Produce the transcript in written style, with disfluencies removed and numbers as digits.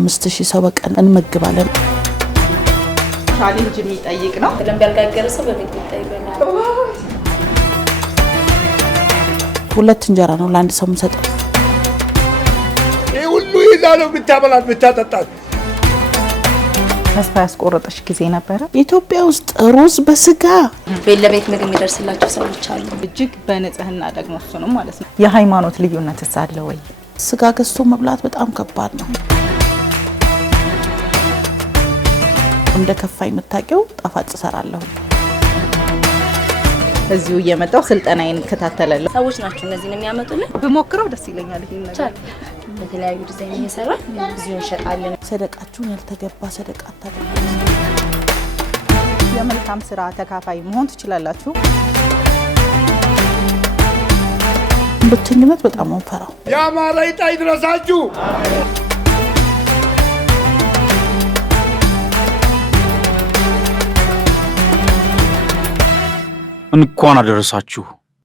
5000 ሰው በቀን እንመግባለን። ቻሌንጅ የሚጠይቅ ነው። በደንብ ያልጋገረ ሰው በቤት ይጠይቃል። 2 እንጀራ ነው ለአንድ ሰው የምሰጠው። ይሄ ሁሉ ይዛለው ብታበላት ብታጠጣት ተስፋ ያስቆረጠሽ ጊዜ ነበረ? ኢትዮጵያ ውስጥ ሩዝ በስጋ ቤት ለቤት ምግብ የሚደርስላቸው ሰዎች አሉ። እጅግ በንጽህና ደግሞ እሱንም ማለት ነው። የሃይማኖት ልዩነትስ አለ ወይ? ስጋ ገዝቶ መብላት በጣም ከባድ ነው። እንደ ከፋይ መታቂው ጣፋጭ ሰራለሁ። እዚሁ እየመጣው ስልጠናዬን እከታተላለሁ። ሰዎች ናቸው እነዚህን የሚያመጡልን። ብሞክረው ደስ ይለኛል። ይሄን ነገር በተለያዩ ዲዛይን እየሰራን እዚሁ እንሸጣለን። ሰደቃችሁን ያልተገባ ሰደቃ አታድርጉ። የመልካም ስራ ተካፋይ መሆን ትችላላችሁ። ብቸኝነት በጣም አንፈራው። ያማረ ዕጣ ይድረሳችሁ። እንኳን አደረሳችሁ።